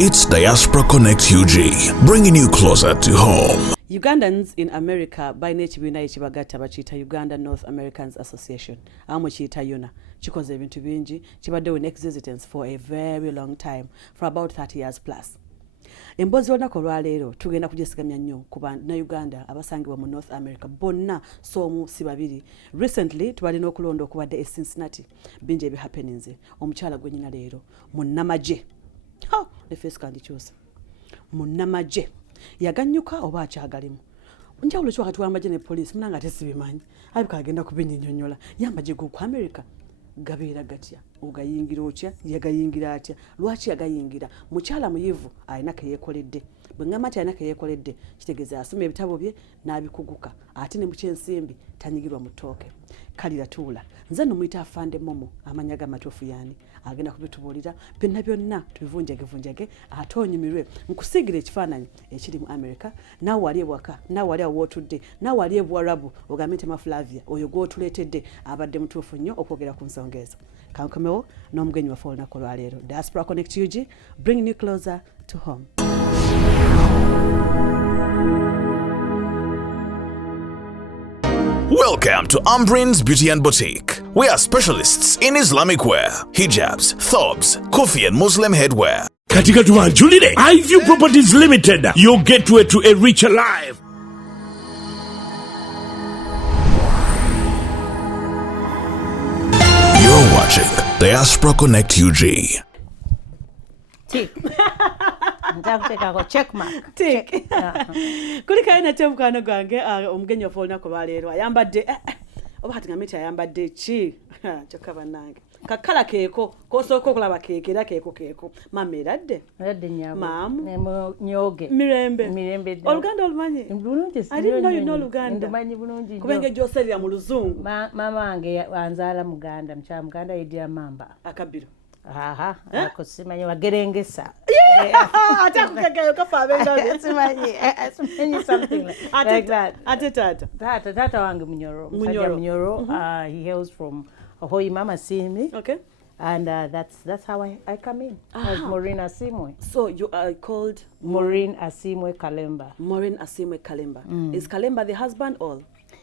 It's Diaspora Connect UG, bringing you closer to home. Ugandans in America by n'ekibiina ekibagatta bakiyita Uganda North Americans Association amu kiyita Unaa kikoze ebintu bingi kibaddewo in existence for a very long time for about 30 years plus. Emboozi olunaku olwaleero tugenda kugisigamya nnyo ku Bannayuganda abasangibwa mu North America bonna soomu si babiri. Recently tubalina okulonda okubadde e Cincinnati bingi ebihappenings omukyala gwe nyina leero munnamagye ne face kandikyusa munnamagye yaganyuka oba akyagalimu njawulo ki wakati w'amagye ne poliisi munanga tesibimanyi alabika agenda kubinnyonnyola yamagye ku America gabeera gatya ogayingira otya yagayingira atya lwaki yagayingira mukyala muyivu alina ke yeekoledde bwe ngamba nti alina ke yeekoledde kitegeeza asoma ebitabo bye n'abikuguka ate ne mu kyensimbi tanyigirwa mu ttooke kalira tuula nze nno muyita Afande Momo amanya gamatuufu yaani agenda kubitubuulira byonna tubivunjagevunjage ate onyumirwe nkusiigira ekifaananyi ekiri mu America naawe wali ewaka naawe wali awo wootudde naawe wali ebuwarabu ogambe nti Flavia oyo gw'otuleetedde abadde mutuufu nnyo okwogera ku nsonga ezo kankomewo n'omugenyi waffe olunaku olwaleero. Diaspora Connect UG, bringing you closer to home. Welcome to Umbrin's Beauty and Boutique. We are specialists in Islamic wear, hijabs, thobs, Kufi and Muslim headwear. Katika tuwanjulile, iView Properties Limited, your gateway to a richer life. You're watching Diaspora Connect UG. Tick. Check mark. Tick. Kulika ina temukano gwange omugenyi waffe olunaku olwaleero ayambadde oba kati ngamiti ayambadde ki kyokka bannange kakala keeko kosooka okulaba keeko era keeko mama eradde Mamu nyoge mirembe Oluganda olumanyi I didn't know you know Luganda kubenge gyoserera mu luzungu mama wange wanzaala Muganda mukya Muganda yedya mamba akabiro akusimanyi wagerengesa ate akukekeyo kafa abenga simanyi something like that. Ate tata wange Munyoro. He hails from Ahoyi Mama Simi. Okay. And that's how I come in as Maureen Asimwe. So you are called Maureen Asimwe Kalemba. Maureen Asimwe Kalemba. Is Kalemba the husband or?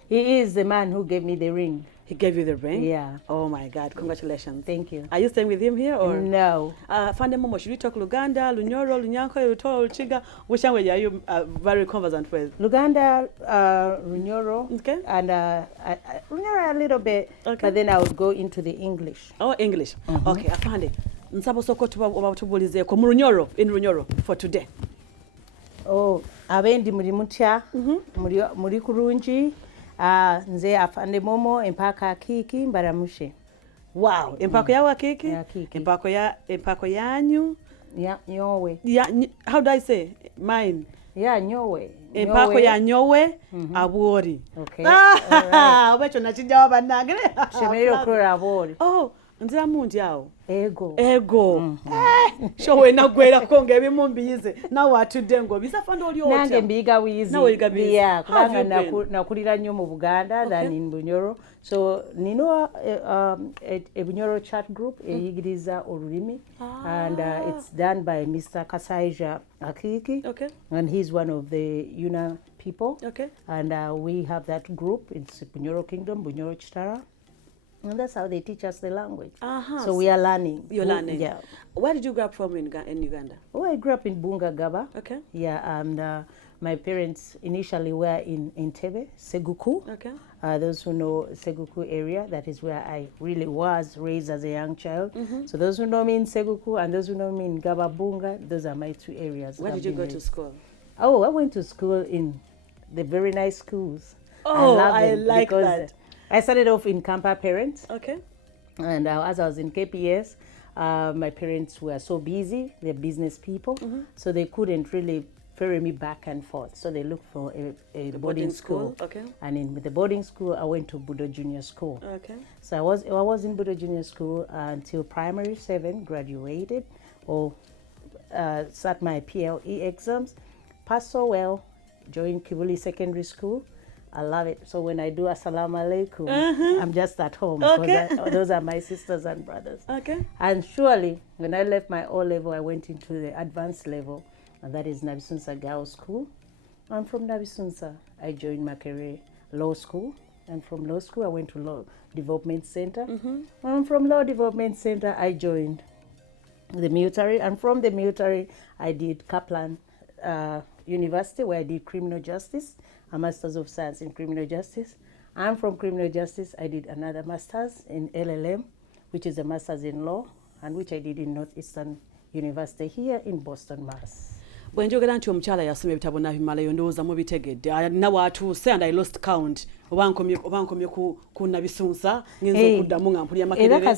He is the man who gave me the ring. He gave you the ring? Yeah. Oh my God, congratulations. Thank you. Are you staying with him here or? No. Afande Momo, should we talk Luganda, Lunyoro, Lunyanko, Lutoro, Luchiga? Which language are you very conversant with? Luganda, Lunyoro, okay. And Lunyoro a little bit, okay. But then I would go into the English. Oh, English. Okay, Afande. Nsabo soko tubulizeeko mu Lunyoro, in Lunyoro for today. Oh, abendi muri mutya, muri kurungi. Nze Afande Momo empaka akiki mbaramushe. Wow, empako ya wakiki? Empako yanyu? Yeah, nyowe. Yeah, how do I say? Mine. Yeah, nyowe. Empako ya nyowe abori. Okay. Alright. Obecho nachinja bannange. Shemerero kura abori. Oh, nzira mungi awo. Ego. Showe nagwera konge ebimumbiyize nawe atudde ngo bisafande oli otya nange mbiga wizi nawe yiga bizi yeah kubanga nakulira nnyo mu Buganda than in Bunyoro so nino a Bunyoro chat group eyigiriza olulimi and it's done by Mr. Kasaija Akiki. Okay. And he's one of the Unaa people. Okay. And we have that group. It's Bunyoro Kingdom, Bunyoro Chitara. And that's how they teach us the language. So we are learning. You're learning? Yeah. Where did you grow up from in Uganda? Oh, I grew up in Bungagaba. Okay. Yeah, and my parents initially were in Entebbe, Seguku. Okay. Those who know Seguku area, that is where I really was raised as a young child. So those who know me in Seguku and those who know me in Gababunga, those are my two areas. Where did you go to school? Oh, I went to school in the very nice schools. Oh, I like that. I started off in Kampa Parents. Okay. And as I was in KPS, my parents were so busy, they're business people, so they couldn't really ferry me back and forth. So they looked for a boarding school. Okay. And in the boarding school, I went to Budo Junior School. Okay. So I was in Budo Junior School until primary 7, graduated, or sat my PLE exams, passed so well, joined Kivuli Secondary School. I love it. So when I do assalamu alaikum, I'm just at home. Okay. Those are my sisters and brothers. Okay. And surely, when I left my O level, I went into the advanced level, and that is Nabisunsa Girls School. And from Nabisunsa, I joined Makerere Law School. And from law school, I went to Law Development Center. And from Law Development Center, I joined the military. And from the military, I did Kaplan University, where I did criminal justice, a Master's of Science in Criminal Justice. And from criminal justice, I did another Master's in LLM, which is a Master's in Law, and which I did in Northeastern University here in Boston, Mass. Bwe njogera nti omukyala yasoma ebitabo nabimalayo ndowooza mubitegedde nawe atuuse and I lost count oba nkomye ku Nabisunsa ngenza okuddamu nga mpulira Makerere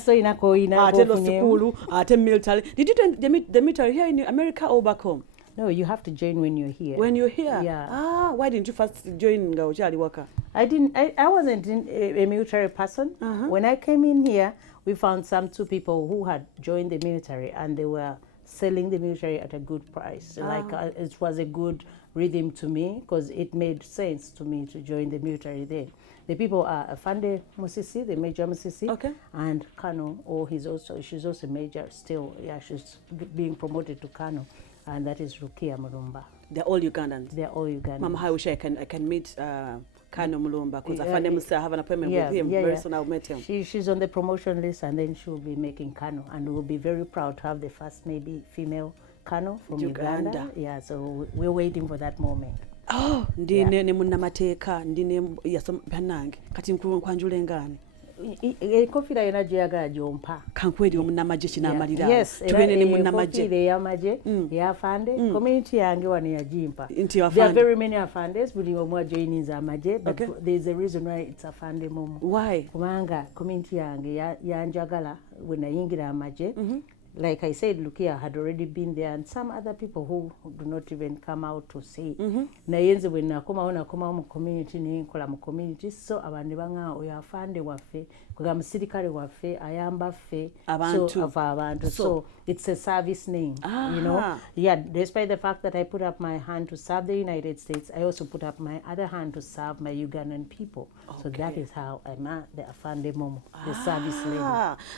ate lo school ate military. Did you join the military here in America or back home? No, you have to join when you're here. When you're here? Yeah. Why didn't you first join nga okyali waka? I wasn't a military person. When I came in here, we found two people who had joined the military, and they were selling the military at a good price. It was a good rhythm to me, because it made sense to me to join the military then. The people are Afande Musisi, the Major Musisi, and Kano, she's also Major still. Yeah, she's being promoted to Kano, and that is Rukia Mulumba. They're all Ugandans? They're all Ugandans. Mama, I wish I can meet Kano Mulumba, because Afande Musisi, I have an appointment with him. Very soon I'll meet him. She's on the promotion list, and then she'll be making Kano, and we'll be very proud to have the first maybe female Kano from Uganda. Yeah, so we're waiting for that moment. Ndine ne munnamateeka ndine yasoma bannange kati nkwanjula engane kofira yona gyeyagala gyompa kankweri omunnamagye kinaamalira tubene ne munnamagye ey'amagye ey'Afande community yange wano yagimpa. There are very many Afandes buli omu ajoyininza amagye, but there's a reason why it's Afande Momo. Why? Kubanga community yange yanjagala when nayingira amagye. Like I said, Lukia had already been there, and some other people who do not even come out to see. Nayenze when nakoma mu community ninkola mu community, so abandi banga oya Afande waffe kuga musirikale waffe ayamba ffe abantu. So it's a service name, you know. Yeah, despite the fact that I put up my hand to serve the United States, I also put up my other hand to serve my Ugandan people. So that is how I'm the Afande Momo, the service lady.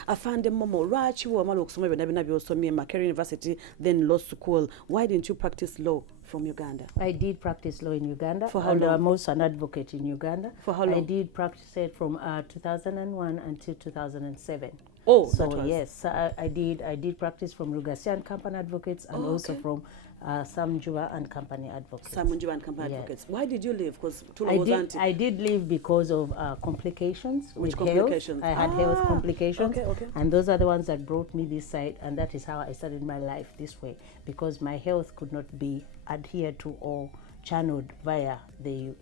Afande Momo, lwaki wamala okusoma byonna byosomye Makerere University, then law school? Why didn't you practice law from Uganda? I did practice law in Uganda. For how long? I'm also an advocate in Uganda. For how long? I did practice it from 2001 until 2007. So yes, I did practice from Rugasi and Company Advocates, and also from Samjua and Company Advocates. Samjua and Company Advocates. Why did you leave? Because I did leave because of complications. Which complications? I had health complications, and those are the ones that brought me this side, and that is how I started my life this way, because my health could not be adhered to or channeled via the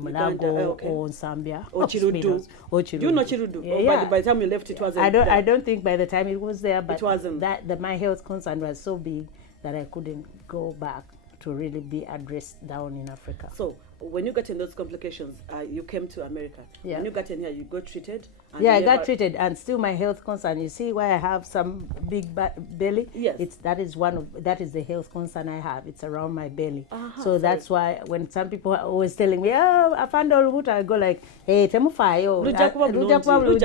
Mulago or Zambia or Chirudu. Do you know Chirudu? Yeah. By the time you left, it wasn't. I don't think by the time it was there, but it wasn't. That my health concern was so big that I couldn't go back to really be addressed down in Africa. So when you got in those complications, you came to America. Yeah. When you got in here, you got treated. And I got treated, and still my health concern. You see why I have some big belly? Yes. That is the health concern I have. It's around my belly. So that's why when some people are always telling me, "Oh, I found all root," I go like, "Hey, temufayo."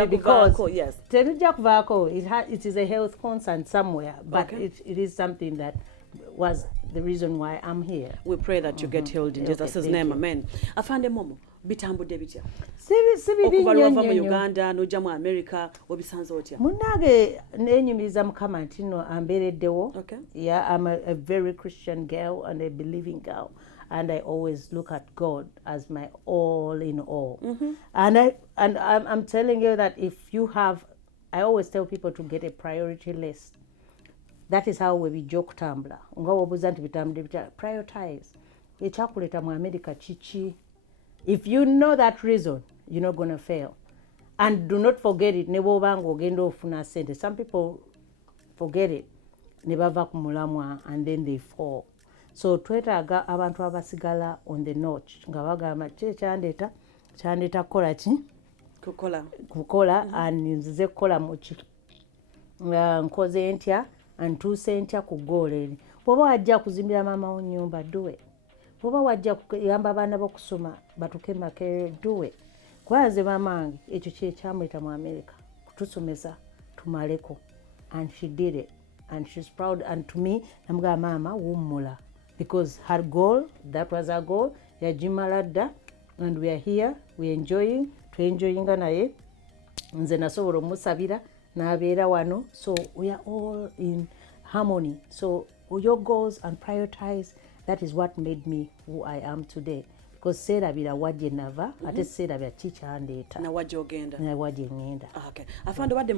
Because it is a health concern somewhere, but it is something that was the reason why I'm here. We pray that you get healed in Jesus' name, amen. Afande Momo, bitambudde bitya? Okuva lwava mu Uganda n'ojja mu America obisanze otya? Munnange neenyumiriza Mukama nti nno ambeereddewo. Yeah, I'm a very Christian girl and a believing girl, and I always look at God as my all in all. And I'm telling you that I always tell people to get a priority list. That is how we joke tambula. Nga wobuza nti bitambula prioritize. Ekyakuleeta mu America chichi. If you know that reason, you're not going to fail. And do not forget it. Ne bw'obanga ogenda ofuna sente. Some people forget it. Ne bava ku mulamwa and then they fall. So twetaaga abantu abasigala on the notch nga bagamba kyandeeta kukola ki? Kukola and nzize kukola mu ki. Nkoze ntya. Ntuuse ntya ku goal eri. Bw'oba wajja kuzimbira maama wo nnyumba, do it. kuba wajja kuyamba abaana b'okusoma batuke Makerere, do it. Kwaze mamange ekyo kye kyamuyita mu America kutusomesa tumaleko, and she did it and she's proud, and to me namugamba mama wummula, because her goal, that was her goal, yagimala dda, and we are here, we enjoying, twenjoyinga naye, nze nasobola omusabira n'abeera wano, so we are all in harmony. So your goals and prioritize, that is what made me who I am today. Because serabira wajje nava, ate serabira kikyandeeta. Na wajje ogenda. Na wajje ngenda. Okay. Afande wadde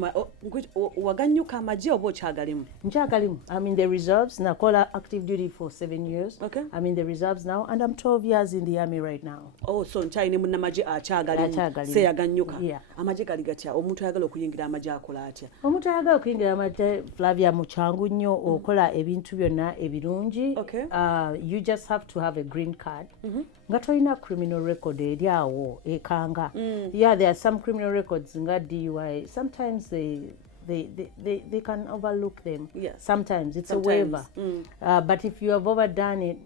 waganyuka amagye oba okyagalimu? Nkyagalimu. I'm in the reserves. Nakola active duty for 7 years. Okay. I'm in the reserves now, and I'm 12 years in the army right now. Oh, so nkyayine munnamagye akyagalimu. Seyaganyuka. Yeah. Amagye gali gatya? Omuntu ayagala okuyingira amagye akola atya? Omuntu ayagala okuyingira amagye, Flavia, mukyangu nnyo okola ebintu byonna ebirungi. Okay. You just have to have a green card. Nga tolina criminal record eri awo ekanga. Yeah, there are some criminal records nga DUI. Sometimes they can overlook them. Yes. Sometimes it's a waiver. But if you have overdone it,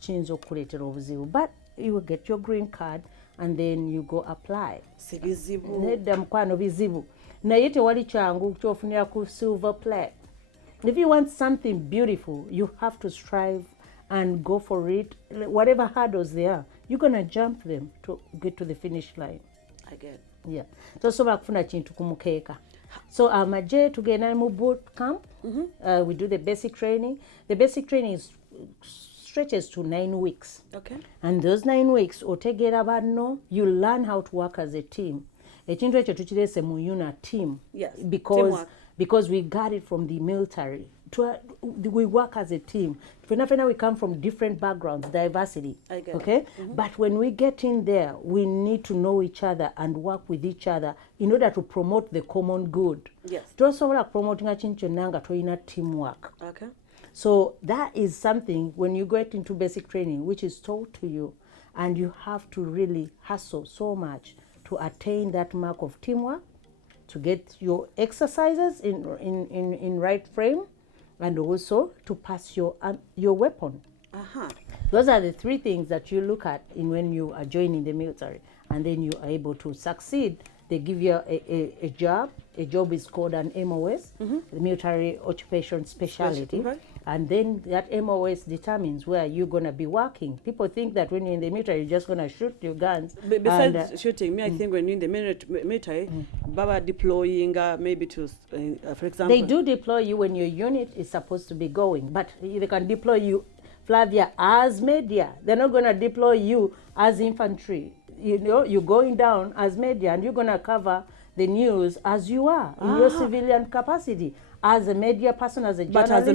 kiyinza okukuleetera obuzibu. But you will get your green card and then you go apply. Si bizibu. Nedda mukwano bizibu. Naye tewali kyangu kyofunira ku silver plaque. If you want something beautiful, you have to strive and go for it. Whatever hurdles there are, you're going to jump them to get to the finish line. I get. Yeah. So sobola kufuna kintu kumukeeka. So amagye tugenda mu boot camp. We do the basic training. The basic training stretches to 9 weeks. Okay. And those 9 weeks, otegeera banno, you learn how to work as a team. Ekintu ekyo tukireese mu Unaa team. Yes. Because we got it from the military. We work as a team. We come from different backgrounds, diversity. I get okay? But when we get in there, we need to know each other and work with each other in order to promote the common good. Yes. Tosobola promoting a kintu kyonna nga toyina teamwork. Okay. So that is something when you get into basic training, which is taught to you, and you have to really hustle so much to attain that mark of teamwork, to get your exercises in right frame, and also to pass your weapon. Those are the 3 things that you look at when you are joining the military, and then you are able to succeed. They give you a job. A job is called an MOS, the military occupation specialty. Right. And then that MOS determines where you're going to be working. People think that when you're in the military, you're just going to shoot your guns. Besides shooting, I think when you're in the military, Baba deploying maybe to, for example. They do deploy you when your unit is supposed to be going, but they can deploy you, Flavia, as media. They're not going to deploy you as infantry. You know, you're going down as media, and you're going to cover the news as you are in your civilian capacity, as a media person, as a journalist. But as a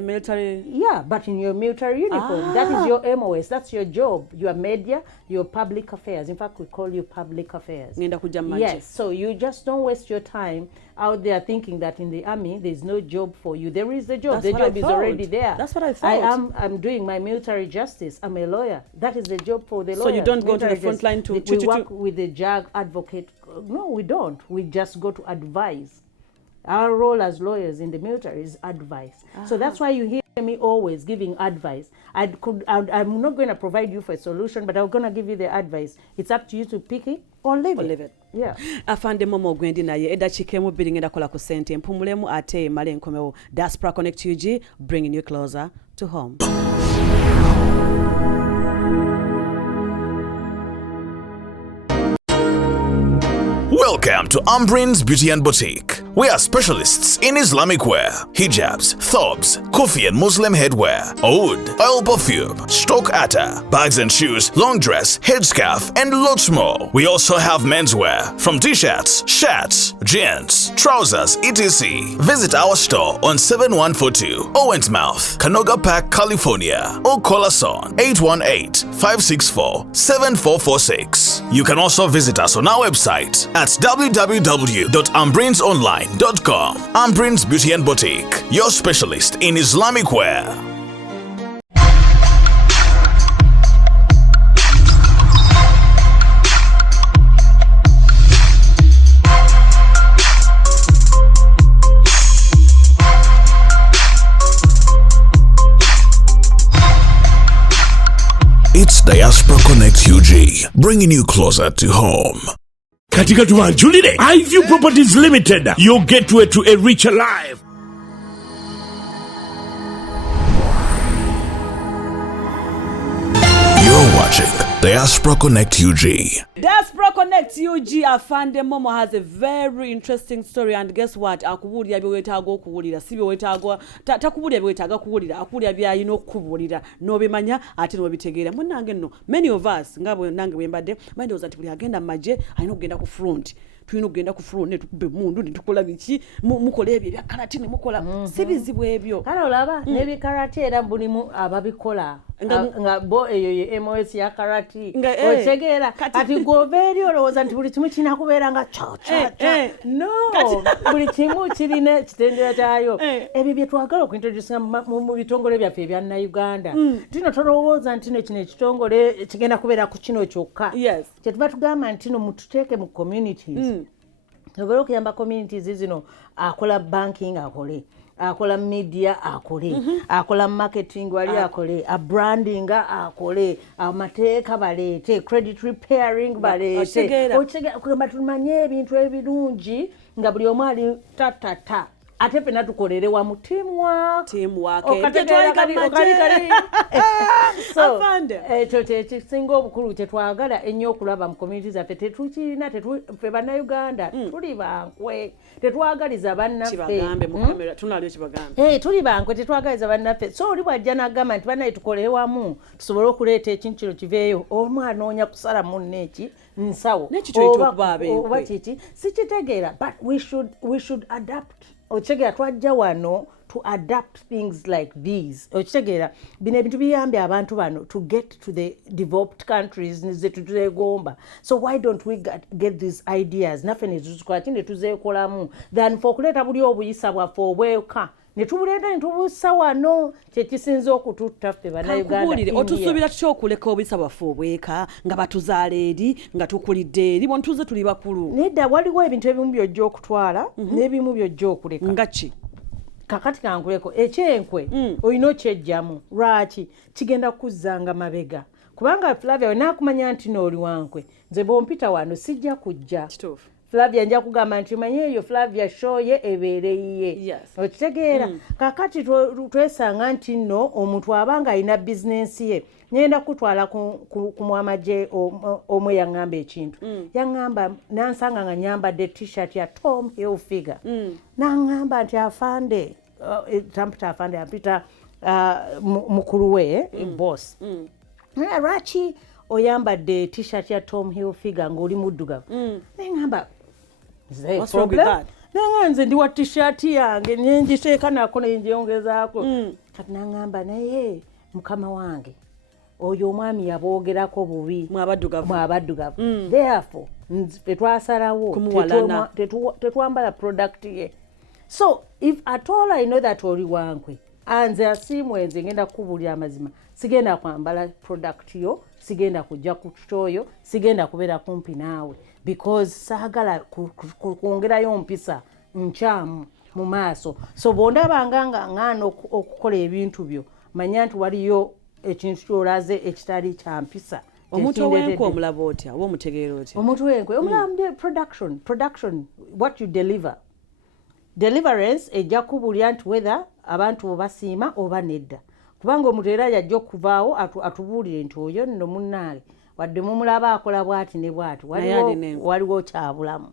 military... Yeah, but in your military uniform. That is your MOS. That's your job. Your media, your public affairs. In fact, we call you public affairs. Yes, so you just don't waste your time out there thinking that in the army, there's no job for you. There is a job. The job is already there. That's what I thought. I'm doing my military justice. I'm a lawyer. That is the job for the lawyer. So you don't go to the front line to... We work with the JAG advocate. No, we don't. We just go to advise. Our role as lawyers in the military is advice. So that's why you hear me always giving advice. I'm not going to provide you for a solution, but I'm going to give you the advice. It's up to you to pick it or leave it. Yeah. Afande Momo gwendi naye edakikemu bbiri ngenda kola ku sente mpumulemu ate male enkomewo. Diaspora Connect UG, bringing you closer to home. Welcome to Umbrin's Beauty and Boutique. We are specialists in Islamic wear, hijabs, thobs, kufi and Muslim headwear, oud, oil perfume, stock atta, bags and shoes, long dress, headscarf, and lots more. We also have menswear from t-shirts, shirts, jeans, trousers, etc. Visit our store on 7142 Owensmouth, Canoga Park, California, or call us on 818-564-7446. You can also visit us on our website at www.umbrinsonline.com. Umbrin's Beauty and Boutique, your specialist in Islamic wear. Connect UG, bringing you closer to home. Katika tuwanjulile, iView Properties Limited, your gateway to a richer life. You're watching Diaspora Connect UG. Diaspora Connect UG. Afande Momo has a very interesting story, and guess what? Akubulira byewetaaga okuwulira si byewetaaga takubulira byewetaaga kuwulira akubulira byayina okukubulira n'obimanya ate n'obitegeera. Munnange nno many of us ngabo nange bwembadde bandowooza nti buli agenda mu magye alina okugenda ku front. Tulina okugenda ku front ne tukube mundu ne tukola biki mukola ebyo ebya karate ne mukola si bizibu ebyo. Kale olaba n'ebi karate era bulimu ababikola nga bo eyo ye MOS ya karate otegeera kati goveeri olowooza nti buli kimu kirina kubeera nga no buli kimu kirina ekitendera kyayo. Ebyo bye twagala okuintroducinga mu bitongole byaffe ebya Uganda. Tino tolowooza nti kino ekitongole kigenda kubeera ku kino kyokka. Kye tuba tugamba nti mututeeke mu communities. Ogera okuyamba communities zino akola banking akole, akola media akole, akola marketing wali akole, a branding akole, amateeka baleete, credit repairing baleete. Otegera kugamba tumanye ebintu ebirungi nga buli omu ali tatata. Ate pena tukolere wa mu teamwork. So ekyo singa obukulu kyetwagala ennyo okulaba mu community zaffe tetukirina ffe bannayuganda tuli bankwe tetwagaliza bannaffe tuli bankwe tetwagaliza bannaffe. So oli bwajja n'agamba nti bannaye tukolere wamu tusobole okuleeta ekintu kino kiveeyo omu anoonya kusala munneeki nsawo oba kiki sikitegeera, but we should adapt. Okitegera twajja wano to adapt things like these. Okitegera bino ebintu biyambye abantu bano to get to the developed countries ze tutuzegomba. So why don't we get these ideas naffe netutukola kindi tuzeekolamu than for okuleeta buli obuyisa bwaffe obweka netubuleeta netubuusa wano kyekisinza okututta ffe bannayuganda. Otusuubira tutya okuleka obuyisa bwaffe obweka nga batuzaala eri nga tukulidde eri bontuze tuli bakulu? Nedda, waliwo ebintu ebimu byojja okutwala n'ebimu byojja okuleka. Nga ki? Kakati kankuleko ekyenkwe olina okyejjamu. Lwaki? Kigenda kuzzanga mabega. Kubanga Flavia we naakumanya nti n'oli wankwe nze bw'ompita wano sijja kujja. Kituufu. Flavia nja kugamba nti manye eyo Flavia show ye ebeere yiye. Okitegeera kakati twesanga nti nno omuntu abanga alina bizinensi ye ngenda kutwala ku mwamagye omwe yaŋŋamba ekintu yaŋŋamba nansanga nga nyambadde t-shirt ya Tom Hilfiger naŋŋamba nti Afande tampita Afande ampita mukulu we boss lwaki oyambadde t-shirt ya Tom Hilfiger ng'oli muddugavu? Naŋŋamba what's wrong with that? Nze ndi wa t-shirt yange nenjiteeka nako nenjeyongezaako. Kati naŋŋamba naye mukama wange oyo omwami yaboogerako bubi mwabaddugavu. Therefore tetwasalawo tetwambala product ye. So if at all I know that oli wankwe anze asiimwenze ngenda kukubuulira amazima sigenda kwambala product yo, sigenda kujja ku kitoyo, sigenda kubeera kumpi naawe because saagala kwongerayo mpisa nkyamu mu maaso. So bw'ondabanga nga ŋŋaana okukola ebintu byo manya nti waliyo ekintu kyolaze ekitali kya mpisa. Omuntu w'enkwe omulaba otya oba omutegeera otya? Omuntu w'enkwe omulaba production what you deliver. Deliverance ejja kubulya nti whether abantu obasiima oba nedda. Kubanga omuntu era yajja okuvaawo atubuulire nti oyo nno munnaale wadde mumulaba akola bwati ne bwati waliwo kyabulamu.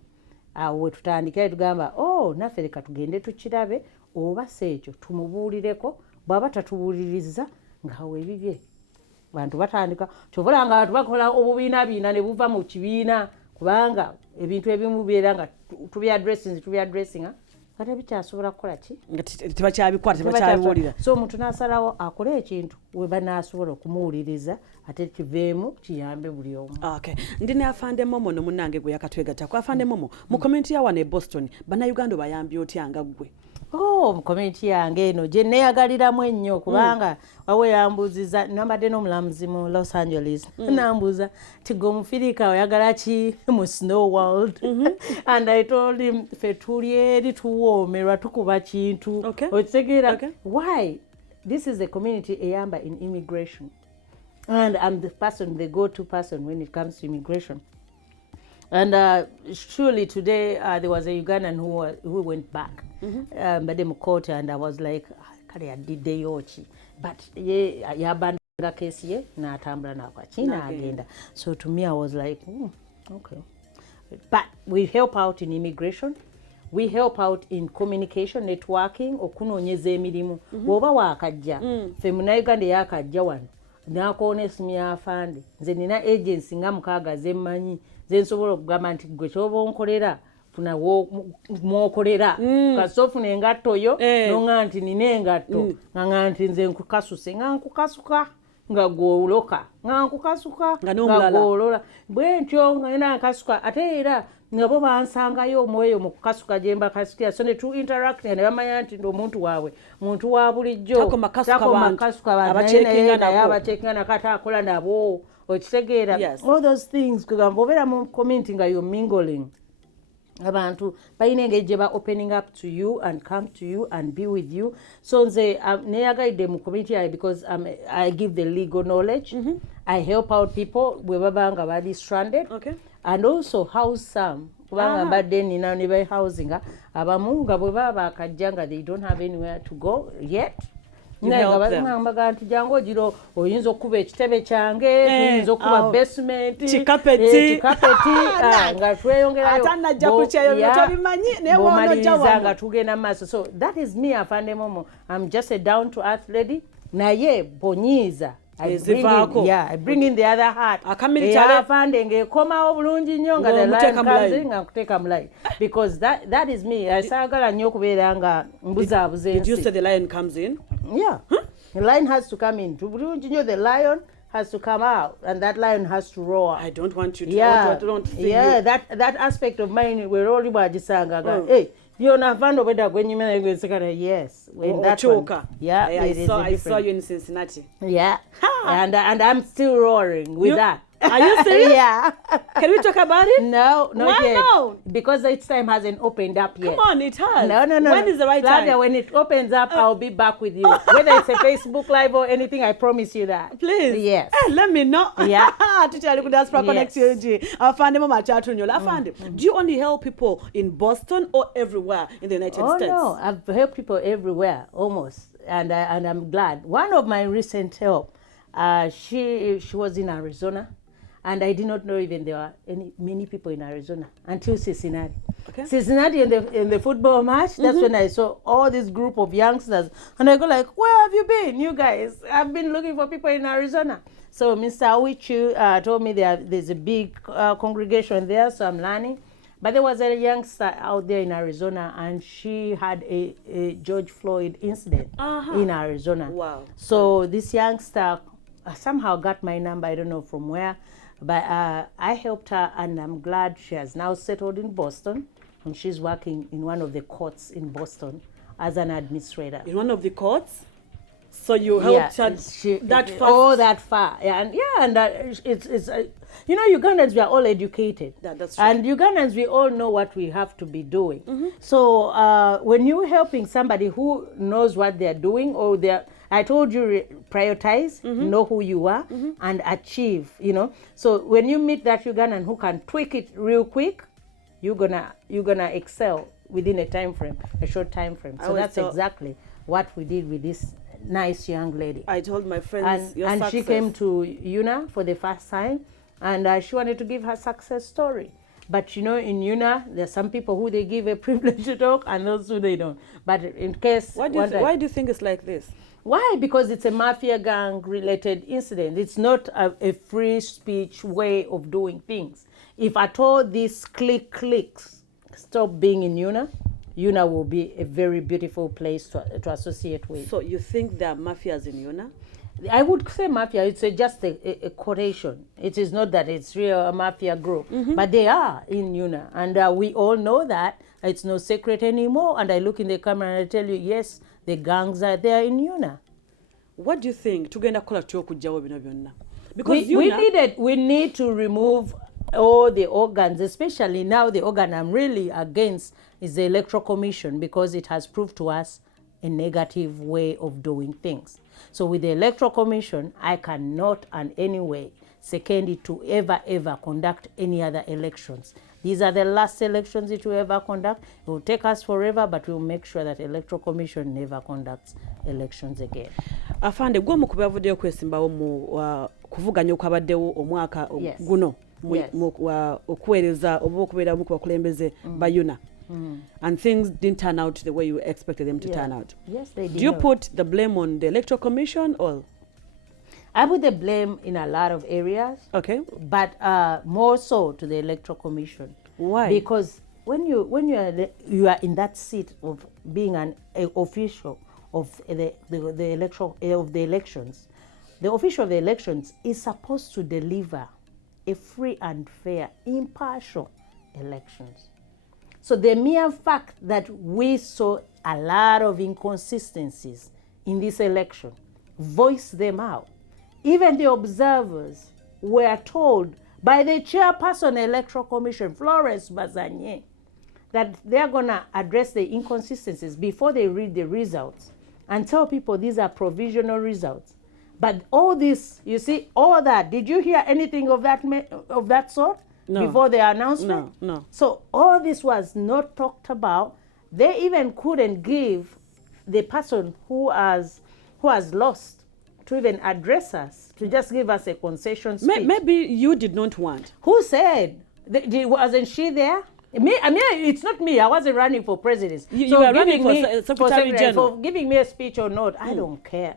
Awo we tutandikira tugamba naffe leka tugende tukirabe oba seekyo tumubuulireko, bw'aba tatubuuliriza ng'awo ebibye bantu batandika kyovola nga abantu bakola obubiinabiina ne buva mu kibiina kubanga ebintu ebimu bibeera nga tubyaddressinga kati bikyasobola kukola ki tebakyabikwata tebakyabiwulira. So omuntu n'asalawo akole ekintu we banaasobola okumuwuliriza ate kiveemu kiyambe buli omu. Okay. Ndi ne Afande Momo no munnange gwe yakatwegattako. Afande Momo mu community ya wano e Boston bannayuganda bayambi otya nga ggwe? Mu community yange eno gye neeyagaliramu ennyo kubanga wawe yambuuziza nambadde n'omulamuzi mu Los Angeles nambuuza ti gwe omufirika oyagala ki mu Snow World and I told him ffe tuli eri tuwoomerwa tukuba kintu okitegeera why this is a community eyamba in immigration And I'm the go-to person when it comes to immigration. And surely today there was a Ugandan who went back, but them court, and I was like, "Kare did they yochi?" But yeah, bandanga case ye na tambula na kwa China agenda. So to me, I was like, okay. But we help out in immigration. We help out in communication, networking, okunonyeza emirimu. Woba wakajja, fe muna Uganda yakajja wano. Nakoona esimu ya Afande. Nze nina agency nga mukaaga ze mmanyi. Ze nsobola okugamba nti gwe ky'oba onkolera funa mwokolera. Kasofuna engatto yo nonga nti nina engatto. Nga nti nze nkukasuse nga nkukasuka. Nga gwoloka. Nga nkukasuka. Nga gwolola. Bwe ntyo nga nina nkasuka. Ate era nga bo bansangayo omwoyo mu kukasuka gye mbakasukira. So ne tu interact ne bamanya nti omuntu waabwe. Muntu wa bulijjo. Tako makasuka abacekinga nakata akola nabo. Yes. All those things kugamba obeera mu community nga you're mingling. Abantu balina engeri ba opening up to you and come to you and be with you. So nze neyagaidde mu community because I give the legal knowledge. I help out people bwe baba nga bali stranded. Okay. And also house some kubanga badde nina ne by housing abamu nga bwe baba akajja nga they don't have anywhere to go yet. Nti jangu giro oyinza okuba ekitebe kyange tuyinza okuba basement kikapeti nga tweyongerayo atanajja kukyayo byobimanyi newonojawa nga tugenda maaso. So that is me, Afande Momo. I'm just a down to earth lady naye bonyiza. I bring in the other heart. Afande ngekomawo bulungi nnyo nga the line comes in nga kuteeka mulai. Because that is me. Saagala nnyo okubeera nga mbuzaabuza ensi. Did you say the lion comes in? Yeah. The lion has to come in. The lion has to come out, and that lion has to roar. I don't want you to. I don't think you. That aspect of mine, we're all about Jisanga. Hey, you're not fond of it when you mean yes. When that one, I saw you in Cincinnati. Yeah, and I'm still roaring with that. Are you serious? Yeah. Can we talk about it? No, not Why yet. no? Because its time hasn't opened up yet. Come on, it has. No. When is the right time? When it opens up, I'll be back with you. Whether it's a Facebook Live or anything, I promise you that. Please. Yes. Let me know. Yeah. Tuchali ku Diaspora connection. Afande Mama Chatunyola. Afande, do you only help people in Boston or everywhere in the United States? Oh no, I've helped people everywhere almost, and I'm glad. One of my recent help, she was in Arizona. And I did not know even there were many people in Arizona until Cincinnati. Okay. Cincinnati in the football match, that's when I saw all this group of youngsters. And I go like, where have you been, you guys? I've been looking for people in Arizona. So Mr. Awichu told me there's a big congregation there, so I'm learning. But there was a youngster out there in Arizona, and she had a George Floyd incident in Arizona. Wow. So this youngster somehow got my number, I don't know from where. But I helped her, and I'm glad she has now settled in Boston, and she's working in one of the courts in Boston as an administrator. In one of the courts? So you helped her that far? Oh, that far. Yeah, and it's Ugandans, we are all educated. That's true. And Ugandans, we all know what we have to be doing. So when you're helping somebody who knows what they're doing, or I told you, prioritize, know who you are, and achieve, So when you meet that Ugandan who can tweak it real quick, you're gonna excel within a short time frame. So that's exactly what we did with this nice young lady. I told my friends your and success. She came to Unaa for the first time, and she wanted to give her success story. But in Unaa, there's some people who they give a privilege to talk, and those who they don't. But in case... Why do you think it's like this? Why? Because it's a mafia gang related incident. It's not a free speech way of doing things. If at all these cliques stop being in Unaa will be a very beautiful place to associate with. So you think there are mafias in Unaa? I would say mafia, it's just a quotation. It is not that it's real a mafia group, but they are in Unaa. And we all know that. It's no secret anymore. And I look in the camera and I tell you, yes, the gangs are there in Unaa. What do you think? Because we need to remove all the organs, especially now the organ I'm really against is the Electoral Commission, because it has proved to us a negative way of doing things. So with the Electoral Commission, I cannot in any way second it to ever conduct any other elections. These are the last elections it will ever conduct. It will take us forever, but we'll make sure that Electoral Commission never conducts elections again. Afande, gwe mukuba avuddeyo kwesimbawo mu kuvuganya okwabaddewo omwaka guno okuweereza oba okubeera mu ku bakulembeze ba Unaa. And things didn't turn out the way you expected them to turn out. Yes, they did. Do you put the blame on the Electoral Commission or? I put the blame in a lot of areas. Okay. But more so to the Electoral Commission. Why? Because when you are in that seat of being an official of the elections, the official of the elections is supposed to deliver a free and fair, impartial elections. So the mere fact that we saw a lot of inconsistencies in this election, voice them out. Even the observers were told by the chairperson Electoral Commission, Florence Bazanye, that they're going to address the inconsistencies before they read the results and tell people these are provisional results. But all this, you see, all that, did you hear anything of that sort? No. Before the announcement? No. So all this was not talked about. They even couldn't give the person who has lost to even address us, to just give us a concession speech. Maybe you did not want. Who said? Wasn't she there? Me, I mean, it's not me. I wasn't running for president. You were running for Secretary General. For giving me a speech or not, I don't care.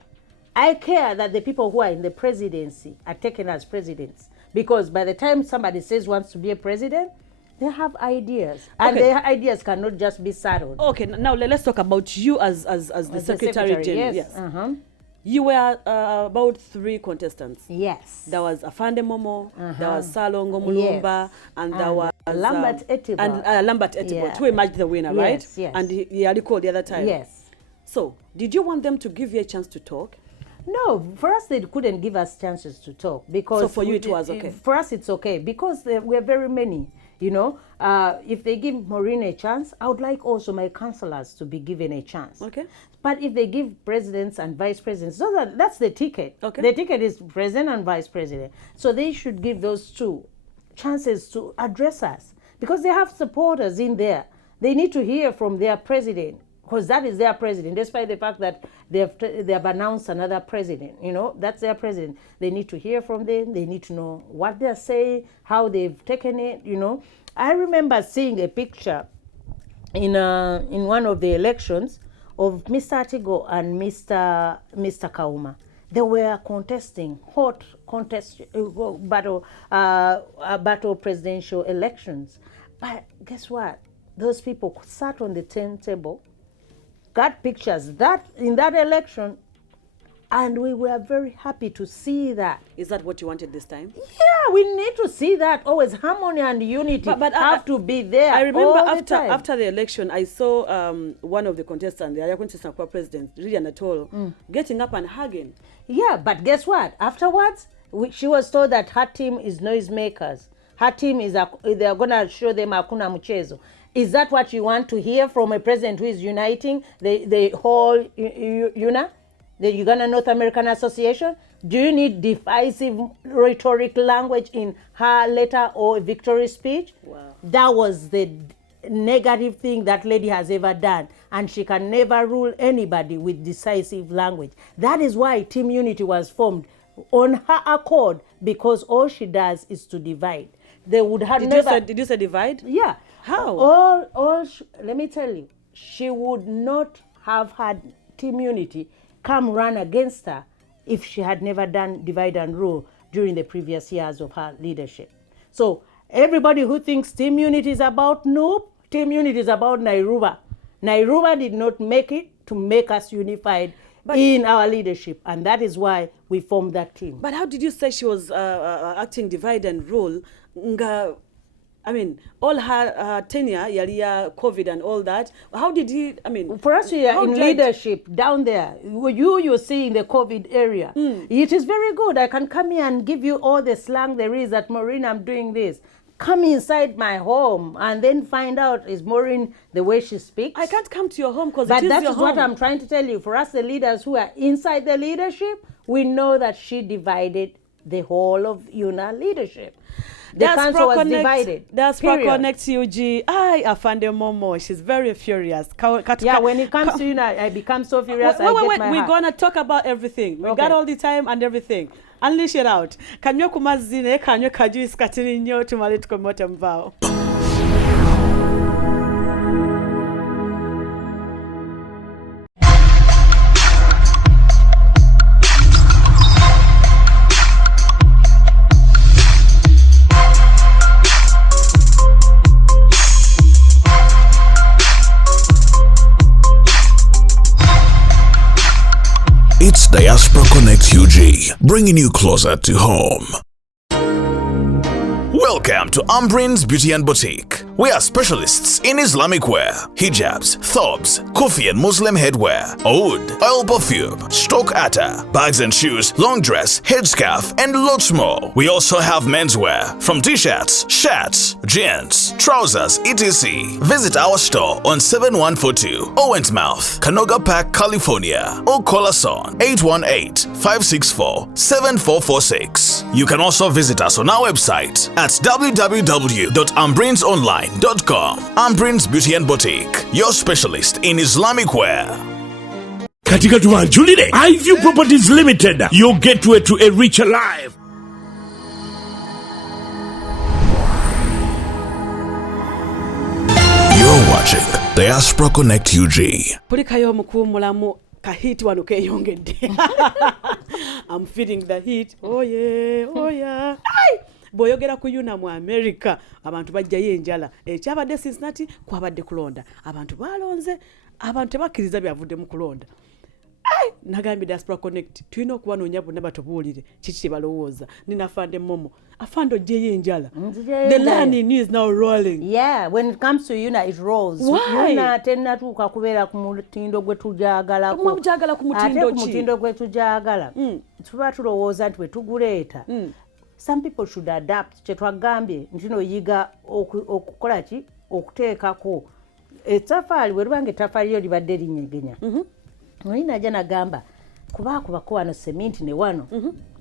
I care that the people who are in the presidency are taken as presidents. Because by the time somebody says wants to be a president, they have ideas. And their ideas cannot just be settled. Okay, now let's talk about you as the Secretary General. Yes. You were about 3 contestants. Yes. There was Afande Momo, there was Salongo Mulumba, and there was Lambert Etibot. And Lambert Etibot, who emerged the winner, right? Yes. And he had recalled the other time. Yes. So, did you want them to give you a chance to talk? No, for us they couldn't give us chances to talk because. So for you it was okay. For us it's okay because we're very many. You know, if they give Maureen a chance, I would like also my councillors to be given a chance. Okay. But if they give presidents and vice presidents, so that's the ticket. Okay. The ticket is president and vice president. So they should give those 2 chances to address us because they have supporters in there. They need to hear from their president. Because that is their president, despite the fact that they have announced another president. You know, that's their president. They need to hear from them. They need to know what they're saying, how they've taken it. You know, I remember seeing a picture in one of the elections of Mr. Atigo and Mr. Kauma. They were contesting battle presidential elections. But guess what? Those people sat on the turntable, got pictures in that election, and we were very happy to see that. Is that what you wanted this time? Yeah, we need to see that. Always harmony and unity have to be there. I remember all the time. after the election, I saw one of the contestants, the other contestant for president, Lilian Atolo, getting up and hugging. Yeah, but guess what? Afterwards, she was told that her team is noisemakers. Her team is they're going to show them Hakuna Mchezo. Is that what you want to hear from a president who is uniting the whole Unaa, the Uganda North American Association? Do you need divisive rhetoric language in her letter or victory speech? Wow. That was the negative thing that lady has ever done, and she can never rule anybody with decisive language. That is why Team Unity was formed on her accord, because all she does is to divide. They would have Did you say divide? Yeah. How? Let me tell you, she would not have had Team Unity come run against her if she had never done divide and rule during the previous years of her leadership. So everybody who thinks Team Unity is about Noob, Team Unity is about Nairuba. Nairuba did not make it to make us unified in our leadership, and that is why we formed that team. But how did you say she was acting divide and rule? I mean, all her tenure, Yalia, COVID and all that. How did he, For us, we are in leadership down there. You see in the COVID area. It is very good. I can come here and give you all the slang there is at Maureen, I'm doing this. come inside my home and then find out is Maureen the way she speaks. I can't come to your home because But it is that your is home. what I'm trying to tell you. For us, the leaders who are inside the leadership, we know that she divided the whole of Unaa leadership. The council was divided. Diaspora connects UG. Afande Momo. She's very furious. When it comes to Unaa, I become so furious. Wait. We're going to talk about everything. We got all the time and everything. Unleash it out. Kanyo kumazine, kanyo kajuis katini nyo tumale tukomote mvao. It's Diaspora Connect UG, bringing you closer to home. Welcome to Umbrin's Beauty and Boutique. We are specialists in Islamic wear, hijabs, thobs, kufi and Muslim headwear, oud, oil perfume, stock atta, bags and shoes, long dress, headscarf, and lots more. We also have menswear from t-shirts, shirts, jeans, trousers, etc. Visit our store on 7142 Owens Mouth, Canoga Park, California, or call us on 818-564-7446. You can also visit us on our website at www.umbrinsonline.com. Umbrins Beauty and Boutique, your specialist in Islamic wear. Katika tuwanjulile iView Properties Limited, your gateway to a richer life. You're watching Diaspora Connect UG. Pulikayo mukumulamu kahiti wanuke yongede. I'm feeling the heat. Oh yeah. Boyogera ku Unaa mu America abantu bajjayo enjala ekyabadde Cincinnati kwabadde kulonda abantu balonze abantu tebakiriza byavudde mu kulonda nagambye Diaspora Connect tulina okubanoonya bonna batubuulire kiki kye balowooza nina Afande Momo Afande ojjeyo enjala the line is now rolling. Yeah, when it comes to Unaa it rolls. Unaa tennatuuka kubeera ku mutindo gwe tujagalako. Mujagala ku mutindo ki? Ate ku mutindo gwe tujagala tuba tulowooza nti bwe tuguleeta some people should adapt. Chetwagambye ntino yiga okukola ki okuteekako ettaffaali bwe lubange ettaffaali lyo libadde linyegenya olina ajja nagamba kubako wano seminti ne wano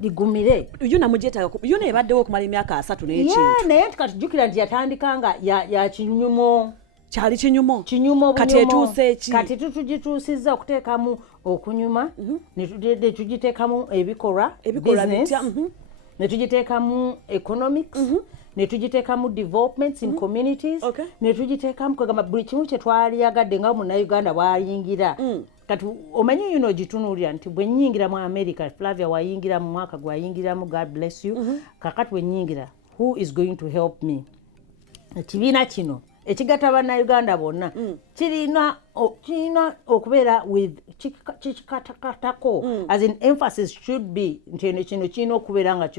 ligumire Unaa mujeetaaga Unaa ebaddewo okumala emyaka 3 n'ekintu naye tukatujjukira nti yatandikanga ya kinyumo kyali kinyumo kati etuuse ki kati tugituusizza okuteekamu okunyuma ne tugiteekamu ebikolwa business ne tugiteekamu economics ne tugiteekamu developments in communities ne tugiteekamu kwegamba buli kimu kye twaliyagadde nga Munnayuganda bwayingira kati omanyi Unaa ogitunuulira nti bwe nnyingira mu America Flavia wayingira mu mwaka gwayingiramu God bless you kakati bwe nnyingira who is going to help me ekibiina kino ekigatta bannayuganda bonna kirina okubeera with kikikatakatako as in emphasis should be nti kino kirina okubeera nga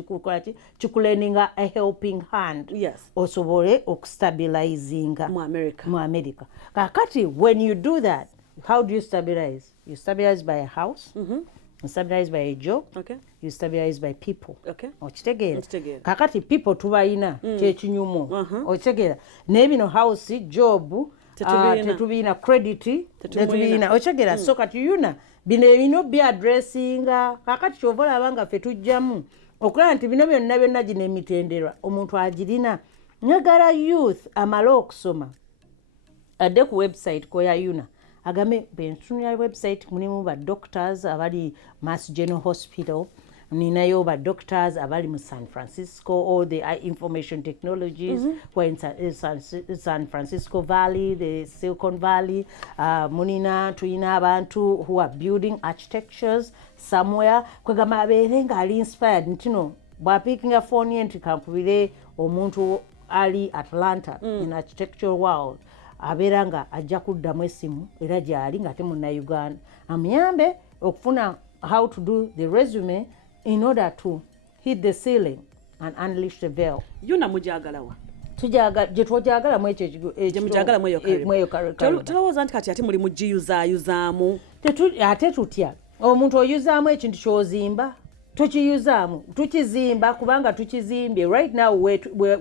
kikuleninga a helping hand osobole okustabilizinga mu America. Kakati when you do that, how do you stabilize? You stabilize by a house, you stabilize by a job, you stabilize by people. Okitegeera kakati people tubayina kyekinyumo okitegeera n'ebino house job tetubiina credit tetubiina okitegeera so kati Unaa bino byaddressinga kakati kyova olaba nga ffe tujjamu okulaba nti bino byonna gino emitendera omuntu agirina nyagala youth amale okusoma adde ku website koya Unaa agambe bentunula website mulimu ba doctors abali Mass General Hospital ninayo ba doctors abali mu San Francisco all the information technologies in San Francisco Valley, the Silicon Valley, munina tuyina abantu who are building architectures somewhere kwegamba abeere nga ali inspired ntino bwapickinga phone ye nti kampubire omuntu ali Atlanta in architectural world abeera nga ajja kuddamu essimu era gyali nga temunnayuganda amuyambe okufuna how to do the resume in order to hit the ceiling and unleash the veil. Unaa mujagalawa gye twojagalamu ekyo mujagalamu eyo tulowooza nti kati ate muli mugiyuzaayuzaamu ate tutya omuntu oyuzaamu ekintu ky'ozimba tukiyuzamu tukizimba kubanga tukizimbye right now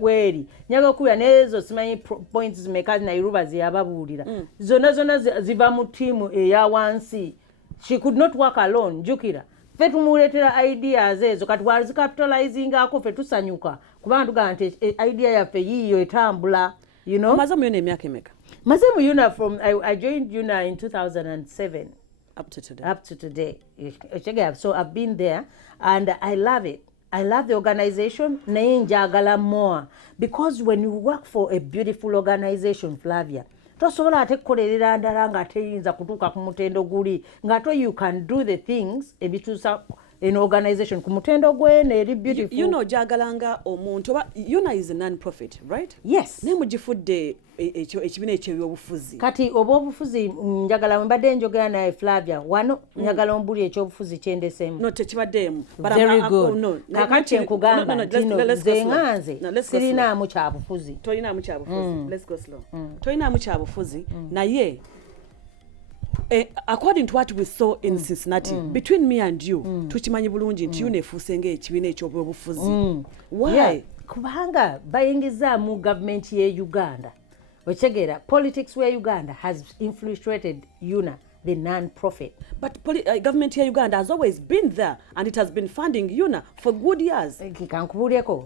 weri nyaga kuya nezo simanyi points zimeka Nairobi ziyababuulira zona ziva mu timu eya wansi. She could not work alone jukira fe tumuletera ideas ezo kati wazi capitalizing ako fe tusanyuka kubanga tuga nti idea yafe yiyo etambula you know. Mazamu yone emyaka emeka? Mazamu Unaa from I joined Unaa in 2007 up to today. So I've been there and I love it. I love the organization naye njagala more because when you work for a beautiful organization Flavia tosobola ate kukolerera ndala nga teyinza kutuuka ku mutendo guli ngato you can do the things ebituusa an organization ku mutendo gwene eri beautiful. You know jagalanga omuntu Unaa is a non-profit, right? Yes. Ne mugifudde ekibina ekyobufuzi. Kati obufuzi njagala mbadde njogera naye Flavia wano njagala mbuli ekyobufuzi kyendesemu. No tekibaddemu. Very good. Kakati nkugamba nze nganze sirinaamu kyabufuzi. Tolinaamu kyabufuzi. Let's go slow. Tolinaamu kyabufuzi naye according to what we saw in Cincinnati, between me and you, tuchimanyi bulungi nti Unaa efuuse ng'ekibiina ekyobufuzi. Why? Yeah. Kubanga bayingiza mu government ye Uganda. Ochegera, politics where Uganda has infiltrated Unaa, the non-profit. But government here Uganda has always been there and it has been funding Unaa for good years.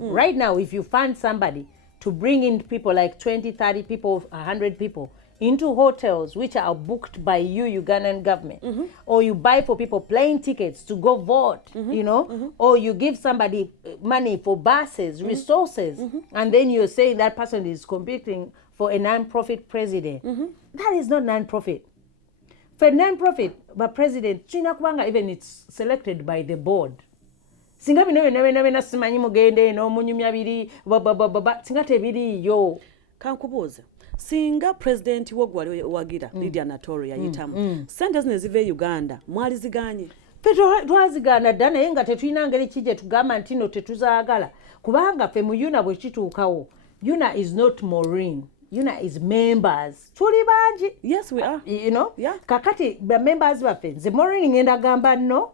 Right now, if you fund somebody to bring in people like 20, 30 people, 100 people, into hotels which are booked by you, Ugandan government, or you buy for people plane tickets to go vote, you know, or you give somebody money for buses, resources, and then you're saying that person is competing for a non-profit president. That is not non-profit. For non-profit, but president, China kubanga even it's selected by the board. Singa bino na simanyi mugende no munyumya biri singa tebiri yo kankubuuza. Singa president wogwali wagira Lydia Natoro yayitamu sente zino eziva Uganda mwali ziganye fe twazigana dda naye nga tetulina ngeri kijje tugamba nti no tetuzaagala kubanga fe mu Unaa bwe kituukawo Unaa is not Maureen. Unaa is members. Tuli banji. Yes, we are. You know? Yeah. Kakati the members baffe nze Maureen ngenda gamba no.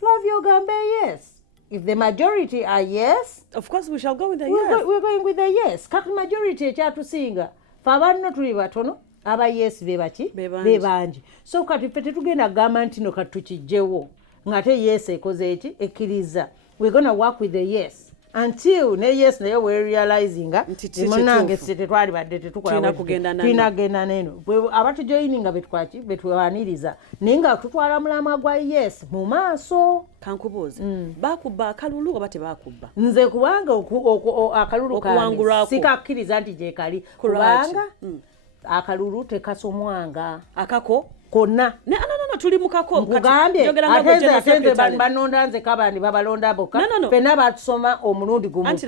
Flavio gambe yes. If the majority are yes, of course we shall go with the yes. We're going with the yes. Kaka majority ekyatusinga. Fabanno tuli batono aba yes bebachi bebanji. So kati fete tugenda gamba nti no katukijewo. Ngate yes ekoze eki ekiriza. We're going to work with the yes. Until ne yes nayo we realizing munange sete twali badde tetukola twinagenda neno abatu joininga betwaniriza ninga tutwala mulama gwa yes mu maaso kankubuuza bakuba akalulu oba tebakubba nze kubanga akalulu kange sikakkiriza nti je kali kubanga akalulu tekasomwanga akako konna no tuli mukako kugambye ateze banonda nze kabandi babalonda boka fena batusoma omulundi gumu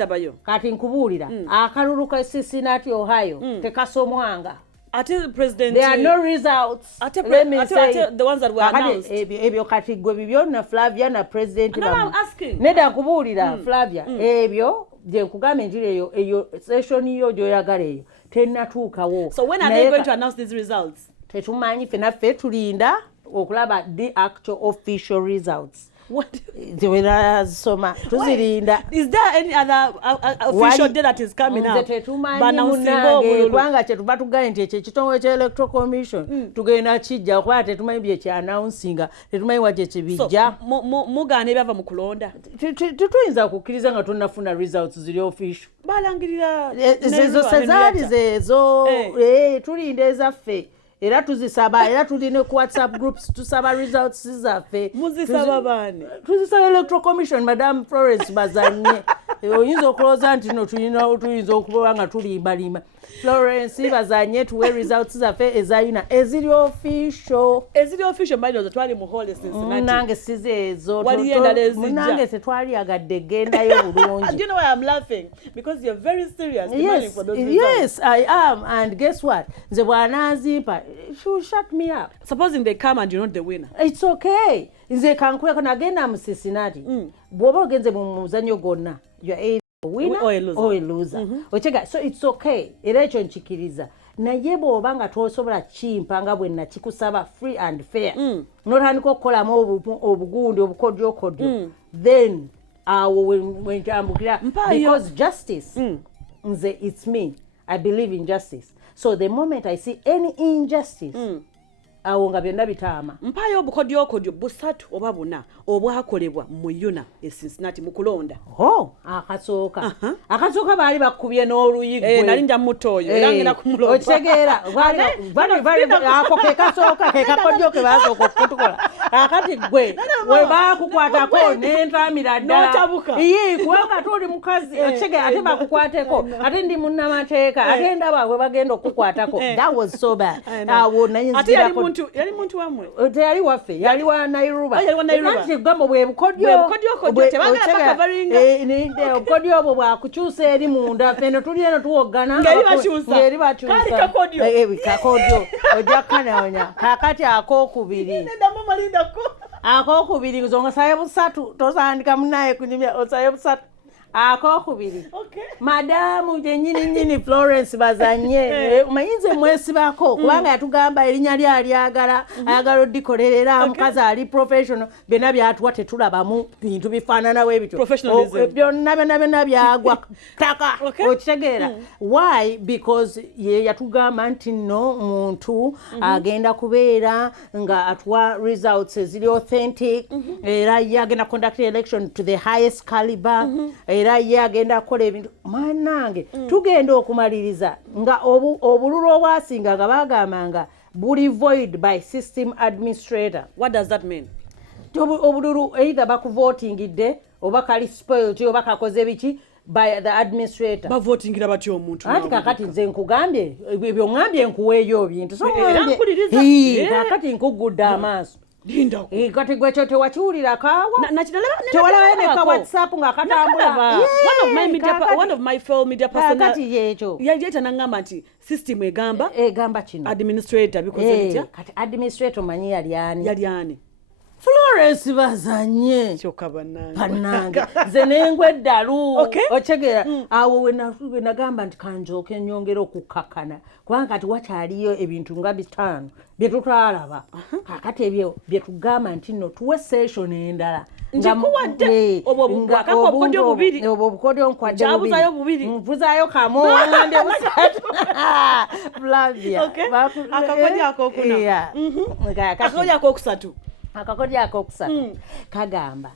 kati nkubuulira akalulu ka Cincinnati Ohio tekasomwanga ate president there are no results ate the ones that were announced ebyo kati gwe bibyo na Flavia na president I'm asking neda kubuulira Flavia ebyo je kugambe njire eyo session yo joyagala eyo tenatuukawo. So when are they going to announce these results? Tetumanyi fena fe tulinda okulaba the actual official results. What? Soma tuzirinda. Is there any other official day that is coming out? Kwanga chetuba tugaye nti ekitongole kya Electoral Commission tugenda kijja kwa tetumanyi bye kya announcing tetumanyi waje kibijja. So mugane byava mu kulonda. Tutuyinza kukkiriza nga tunafuna results ziri official. Balangirira ezo sezali zezo tulinda ezaffe. Era tuzisaba era tulina ku WhatsApp groups tusaba results zaffe muzisaba bani tuzisaba Electoral Commission Madam Florence Bazanye oyinza okuloza nti no tuyinza okuba nga tulimbalima Florence Bazanye tuwe results zaffe ezayina eziri official mbali twali mu hole Cincinnati nange sizezo nange setwali agadde gendayo bulungi. Do you know why I'm laughing? Because you're very serious demanding for those results. Yes, I am, and guess what? Nze bwanazipa she shut me up. Supposing they come and you're not the winner. It's okay. Nze kankweko nagenda mu Cincinnati. Bwoba ogenze mu muzanyo gonna, you're either a winner or a loser. Ochega, so it's okay. Era ekyo nchikiriza. naye bw'oba nga tosobola kimpa nga bwe nakikusaba free and fair n'otandika okukolamu obugundi obukodyokodyo then awo wenkyambukira because justice nze it's me I believe in justice so the moment I see any injustice awo nga byonna bitaama mpayo obukodyokodyo busatu oba buna obwakolebwa mu Unaa e Cincinnati mu kulonda akasooka baali bakubye n'oluyigwe nali nja mutto oyo era ngenda kumulomba okitegeera ako ke kasooka ke kakodyo ke basooka okutukola akati gwe we baakukwatako n'entamira ddala kubanga tuli mukazi okitegeera ate bakukwateko ate ndi munnamateeka ate ndaba we bagenda okukwatako that was so bad awo nayinzirako yali muntu wamwe teyali waffe yali wa Nairobi gamba bwe bukodyo obukodyo obwo bwakukyusa eri munda feno tuli eno tuwogana ngeri bakyusa kakodyo ojja kanaonya kakati akokubiri zonga saye busatu tosandika munaye kunyumya osaye busatu akokubiri madamu nyini Florence bazanye mayinze mwesibako kubanga yatugamba erinnya lyali ayagala odikolerera mukazi ali professional bena byatuwa tetulabamu bintu bifaanana webityo byonna byagwa taka okitegeera why because ye yatugamba nti no muntu agenda kubeera nga atuwa results eziri authentic era yagenda conduct election to the highest caliber era ye agenda kukola ebintu manange tugenda okumaliriza nga obululu obwasinga nga bagambanga buli void by system administrator. What does that mean? Obululu either bakuvotingidde oba kali spoiled oba kakoze biki by the administrator. Bavotingira batyo omuntu. Ati kakati nze nkugambye ebyo ngambye nkuweeyo ebintu so kakati nkugudde amaaso. Linda kati gwe kyo tewakiwulira kaawa tewalaba ne ka WhatsApp nga katambula one of my fellow media personnel kati yekyo yajeta nangamba nti system egamba kino administrator because bitya kati administrator manyi yali ani Florence bazanye chokabananga ze nengwe ddalu okitegeera awo we nagamba nti kanjooke nyongera okukakana kubanga kati wakyaliyo ebintu nga bitano byetutwalaba kakati ebyo byetugamba nti no tuwe session endala njikuwadde obukodyo nkwadde bubiri nvuzaayo kamu wangande busatu Flavia akakodyo akokuna akakodyo akokusatu akakodyo akokusatu kagamba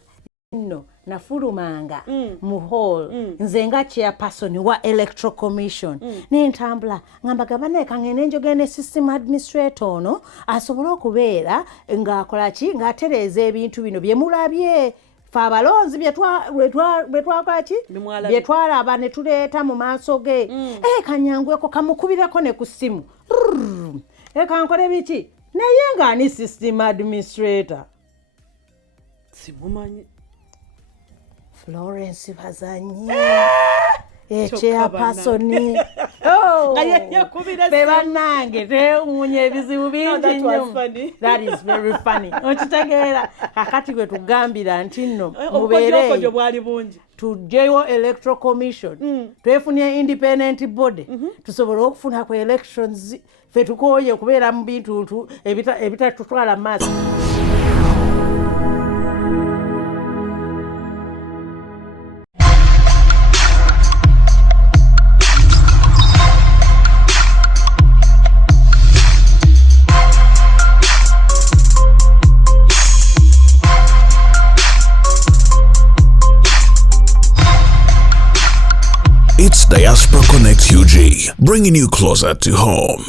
nno nafulumanga mu hall nze nga chairperson wa Electoral Commission n'entambula ngamba gabane kangene njogene system administrator ono asobola okubeera ng'akola ki ng'atereeza ebintu bino bye mulabye fe abalonzi byetwalaba ne tuleeta mu maaso ge kanyangweko kamukubireko ne ku ssimu kankole biki naye ng'ani system administrator simumanyi Florence bazanye chairperson bebanange teunye ebizibu bingi nnyo. That is very funny. Okitegeera kakati gwe tugambira nti nno mubeere tujjeyo Electoral Commission twefunye independent body tusobole okufuna ku elections fe tukoye kubeera mu bintu ebitatutwala maaso. It's Diaspora Connect UG, bringing you closer to home.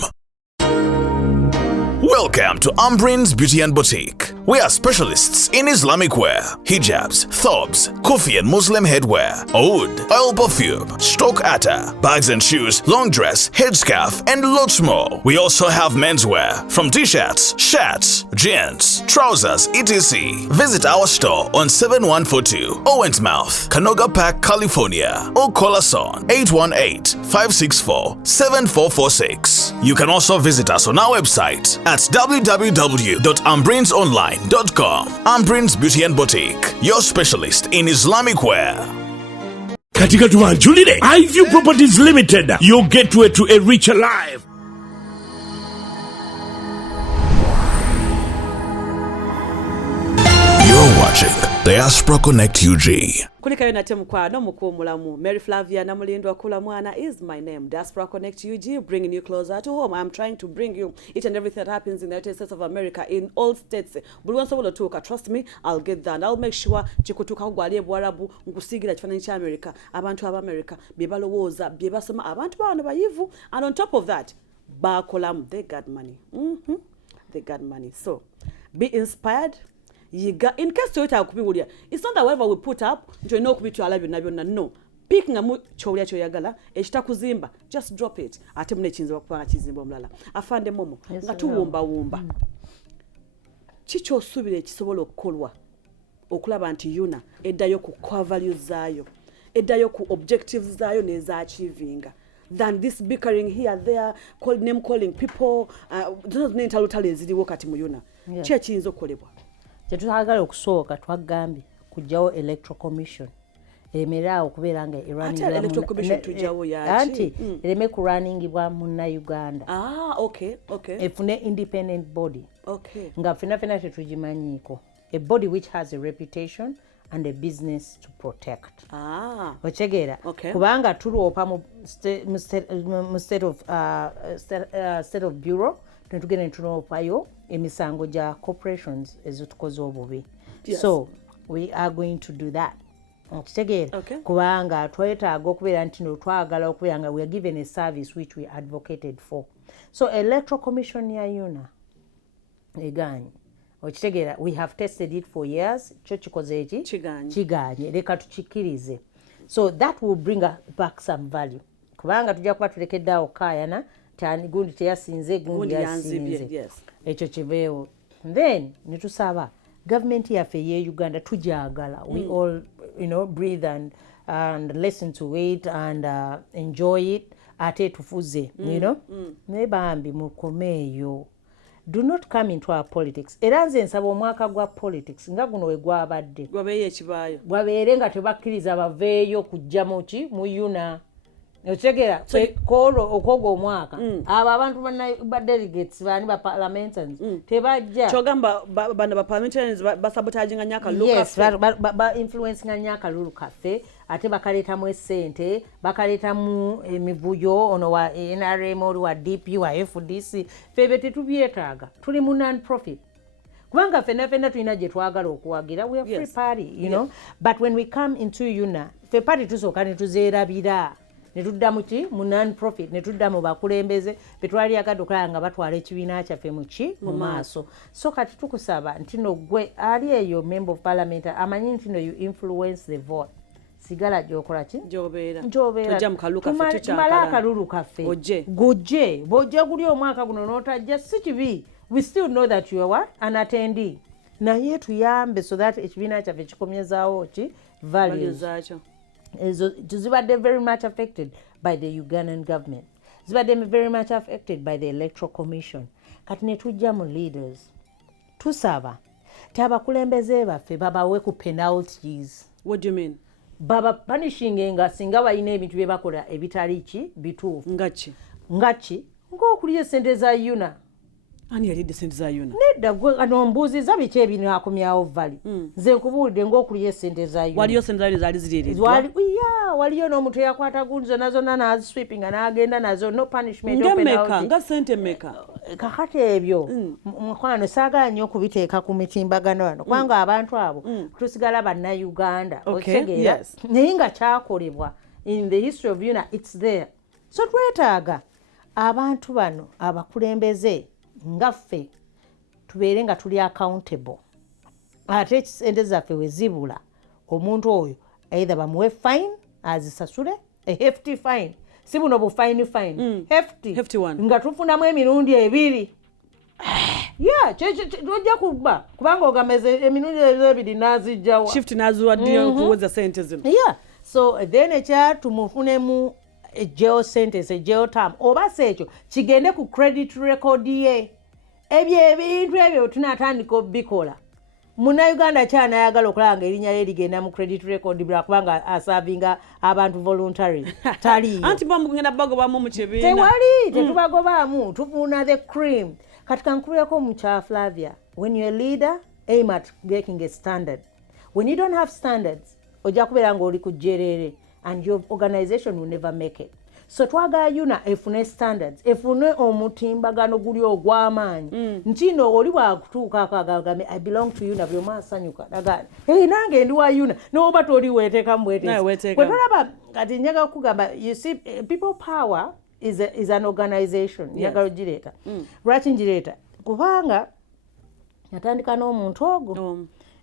Welcome to Umbrin's Beauty and Boutique. We are specialists in Islamic wear, hijabs, thobs, kufi and Muslim headwear, oud, oil perfume, stock atta, bags and shoes, long dress, headscarf, and lots more. We also have menswear from t-shirts, shirts, jeans, trousers, etc. Visit our store on 7142 Owensmouth, Canoga Park, California, or call us on 818-564-7446. You can also visit us on our website at www.umbrinsonline.com. Umbrin's Beauty and Boutique, your specialist in Islamic wear. Katika tuwanjulile, iView Properties Limited, your gateway to a richer life. Diaspora Connect UG. Kulikayo nate mukwano mukuumulamu. Mary Flavia Namulindwa Kula Mwana is my name. Diaspora Connect UG, bringing you closer to home. I'm trying to bring you each and everything that happens in the United States of America, in all states. Buli wansi obulotuuka, trust me, I'll get that. And I'll make sure chikutuuka kugwali ebuwarabu nkusigira ekifaananyi kya America. Abantu aba America bye balowooza, bye basoma, abantu bano bayivu. And on top of that, bakolamu, they got money. They got money. So, be inspired. In case Toyota kubiwulya, it's not that whatever we put up, nti olina okubitwala byonna byonna. No. Pick ngamu kyowulya kyoyagala, ekitakuzimba, just drop it. Ate mune kiyinza okubanga kizimba omulala. Afande Momo, nga tuwumba. Kiki osuubira ekisobola okukolwa okulaba nti Unaa eddayo ku core values zaayo, eddayo ku objectives zaayo n'eza achievinga, than this bickering here, there, name calling people, n'entalutalo eziriwo kati mu Unaa. Ki ekiyinza okukolebwa? Kyetutagala okusooka twagambye kujjawo Electioral Commission eremeraawo okubeera nga Electioral Commission tujjawo yaki? Anti ereme kuranningibwa Munnayuganda. Okay. Efune independent body. Okay. Nga fena tetugimanyiiko. A body which has a reputation and a business to protect. Ochegeera. Okay. Kubanga tuloopa mu state of bureau tugenda tuloopayo emisango gya corporations ezitukoze obubi. Yes. So we are going to do that. Okitegeera. Okay. Kubanga twetaaga okubeera nti twagala okubeera nga we are given a service which we advocated for. So Electoral Commission ya Unaa eganye. Okitegeera, we have tested it for years. Kyo kikoze eki? Kiganye. Leka tukikirize. So that will bring back some value. Kubanga tujja kuba tulekeddeawo kaayana gundi teyasinze gundi yasinze. Yes. Ekyo kiveewo. Then netusaba government yaffe ye Uganda tujagala. We all, breathe and listen to it and enjoy it. Ate tufuze, ne bambi mukomeeyo. Do not come into our politics. Era nze nsaba omwaka gwa politics nga guno we gwabadde. Gwabeeye ekibaayo. Gwabeere nga tebakkiriza baveeyo kujja mu Unaa. Otegera kolo okwogo omwaka abo abantu ba delegates bani ba parliamentarians tebajja chogamba bana ba parliamentarians ba sabotage nga nyaka luka yes ba influence nga nyaka luka fe ate bakaleta mu sente bakaleta mu emivuyo ono wa NRM oli wa DP wa FDC febe tetubyetaaga tuli mu non profit kubanga fena tulina gye twagala okuwagira we are free party know but when we come into Unaa fe party tusooka ne tuzeerabira netudda muki mu non profit netudda mu bakulembeze betwali akadoka nga batwala ekibiina kyaffe mu maaso. So kati tukusaba nti no gwe ali eyo member of parliament amanyi nti no you influence the vote. Sigala gyokola ki? Njobeera. Tujja mu kaluka ffe tukyakala akalulu kaffe. Gujje. Bojja guli omwaka guno n'otajja si kibi. We still know that you are what? An attendee. Naye tuyambe so that ekibiina kyaffe kikomyezaawo ki? Values. Zibadde very much affected by the Ugandan government. Zibadde very much affected by the Electoral Commission. Kati ne tujja mu leaders. Tusaba. Tabakulembeze baffe babawe ku penalties. What do you mean? Baba punishing nga singa bayina ebintu bye bakola ebitali ki bituufu. Ngachi. Ng'okulya sente za Unaa. Ani yalidde sente za Unaa? Nedda gwe anombuuziza biki ebino akomyawo vali. Nze nkubuulidde ng'okulya sente za Unaa. Waliyo sente zaali zaali ziriiriddwa? Waliyo n'omuntu eyakwata gunzo nazo n'azisweepinga n'agenda nazo no punishment or penalty. Nga sente meka? Kakati ebyo mukwano saagala nnyo okubiteeka ku mitimbagano wano kubanga abantu abo tusigala bannayuganda otegeera naye nga kyakolebwa in the history of Unaa it's there. So twetaaga abantu bano abakulembeze ngaffe tubeere nga tuli accountable. Ate sente zaffe we zibula omuntu oyo either bamuwe fine azisasule a hefty fine si buno bu fine hefty one nga tufunamu emirundi ebiri tujja kuba kubanga ogameze emirundi ebiri nazijjawa shift naziwaddiyo kuweza sente zino so then tumufunemu jail sentence jail term oba sekyo kigende ku credit record ye ebyo ebintu ebyo tunatandika obikola Munnayuganda kyanayagala okulanga erinnya lye ligenda mu credit record bula kubanga asavinga abantu voluntary taliyo anti bamugenda bagobamu mu kibiina tewali tetubagobaamu tufuna the cream kati kankubireko mu kya Flavia when you're a leader aim at making a standard when you don't have standards ojja kubeera ng'oli ku jjerere and your organization will never make it. So twagala Unaa efune standards, efune omutimbagano guli ogw'amaanyi nti no oli bwakutuuka akagagambe I belong to Unaa buli omu asanyuka naga hey nange ndi wa Unaa n'oba toli weeteeka mubwetesi kwe tolaba kati njaga kugamba you see people power is an organization njagala ogireeta lwaki ngireeta kubanga yatandika n'omuntu ogwo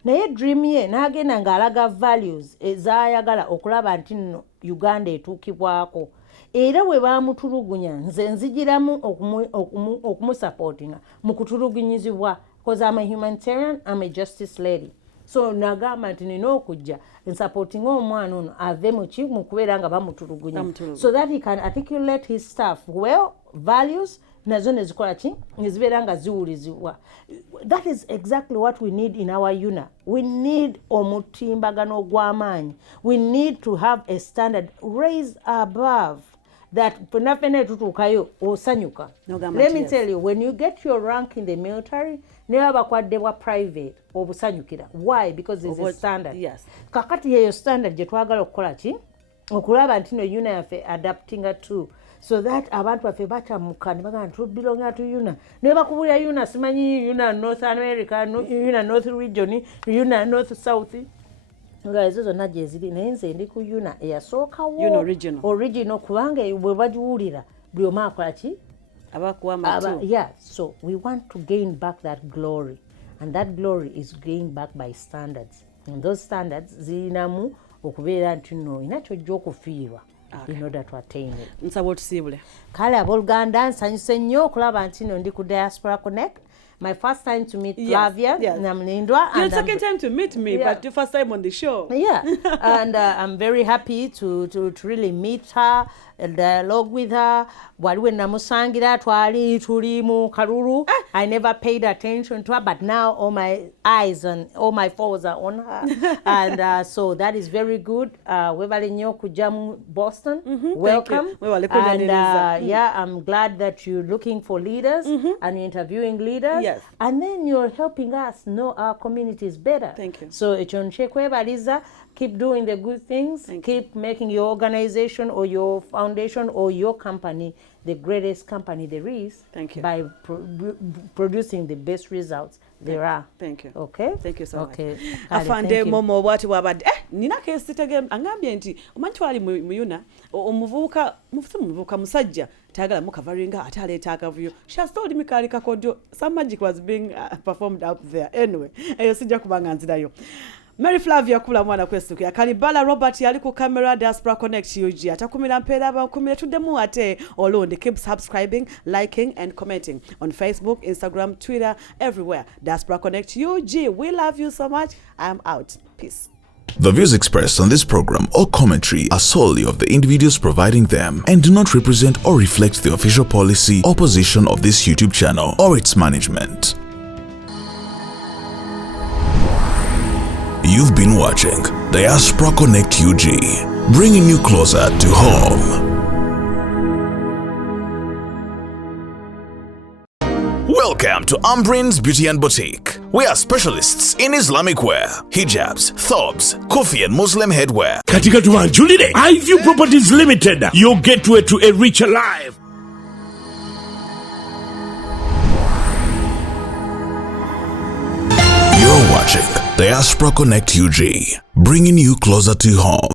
naye dream ye n'agenda ng'alaga values ezayagala okulaba nti nno Uganda etuukibwako era we baamutulugunya nze nzigiramu okumusupportinga mu kutulugunyizibwa because I'm a humanitarian, I'm a justice lady. So nagamba nti nina okujja nsupportinga omwana ono ave mu kubeera nga bamutulugunya so that he can articulate his staff well, values nazo nezikola ki nezibeera nga ziwulizibwa. That is exactly what we need in our Unaa. We need omutimbagano ogw'amaanyi. We need to have a standard raised above that penafene tutuukayo osanyuka. Let me tell you, when you get your rank in the military never bakwadde bwa private obusanyukira. Why? Because there's a standard. Yes. Kakati yeyo standard gye twagala okukola ki okulaba nti no Unaa yaffe adapting to so that abantu baffe batamuka ne bagamba nti belonga to Unaa ne bakubulira Unaa simanyi Unaa North America, Unaa North Region, Unaa North South. Nga ezo zonna gye ziri naye nze ndi ku Unaa eyasookawo original kubanga bwe bagiwulira buli omu akola ki yeah. So we want to gain back that glory and that glory is gained back by standards and those standards zirinamu okubeera nti nno olina kyojja okufiirwa in order to attain it. Nsaba otusiibule. Kale abooluganda nsanyuse nnyo okulaba nti nno ndi ku Diaspora Connect. My first time to meet Flavia Namlindwa. Your second time to meet me, but your first time on the show. Yeah, and I'm very happy to really meet her, dialogue with her. Waliwe namusangira twali tuli mu kalulu. I never paid attention to her, but now all my eyes and all my foes are on her. And so that is very good. Webale nnyo kujja mu Boston. Welcome. And yeah, I'm glad that you're looking for leaders and you're interviewing leaders. Yes. And then you're helping us know our communities better. Thank you. So keep doing the good things. Keep making your organization or your foundation or your company the greatest company there is. Thank you. By producing the best results there are. Thank you. Okay? Thank you so much. Afande Momo bwati wabadde nina kesi tegem angambye nti omanyi twali mu Unaa omuvubuka musajja tagala mukavaringa ate aleeta akavuyo. She has told me kali kakodyo some magic was being performed up there. Anyway eyo sijja kubanga nzirayo. Mary Flavia kula mwana kwestuku ya Kalibala Robert yali ku camera Diaspora Connect UG atakumira mpera abakumira tuddemu ate olonde. Keep subscribing, liking and commenting on Facebook, Instagram, Twitter, everywhere. Diaspora Connect UG. We love you so much. I'm out. Peace. The views expressed on this program or commentary are solely of the individuals providing them and do not represent or reflect the official policy or position of this YouTube channel or its management. You've been watching Diaspora Connect UG, bringing you closer to home. Welcome to Umbrin's Beauty and Boutique. We are specialists in Islamic wear, hijabs, thobs, kufi and Muslim headwear. Katika tuwanjulile iView Properties Limited, your gateway to a richer life. You're watching Diaspora Connect UG, bringing you closer to home.